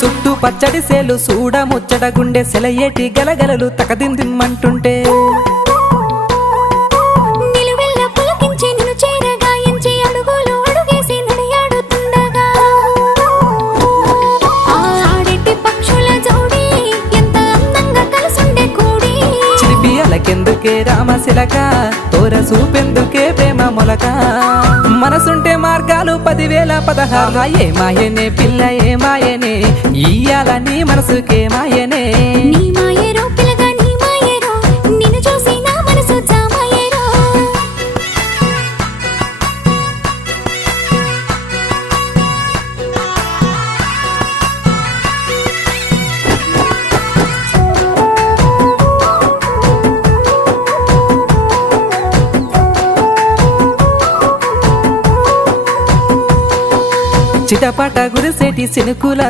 చుట్టూ పచ్చడి సేలు చూడ ముచ్చట గుండె సెలయేటి గలగలలు తకదిందిమ్మంటుంటే నిలువెల్ల పులకించి నిన్ను చేరగా ఎంచి అడుగులు అడుగేసి నడియాడుతుండగా ఆడెట్టి పక్షుల జోడి ఎంత అందంగా కలుసుండే కూడి చిలిపియలకెందుకే రామశిలక తోర చూపెందుకే ప్రేమ మొలక మనసుంటే మార్గాలు 10,016 ఏ మాయనే పిల్ల ఏ మాయనే ఇయ్యాల నీ మనసుకే మాయనే నీ మాయేరో పిల్లగా నీ మాయేరో నిన్ను చూసి నా మనసు జామాయేరో చిటపట గురిసేటి సినుకులతో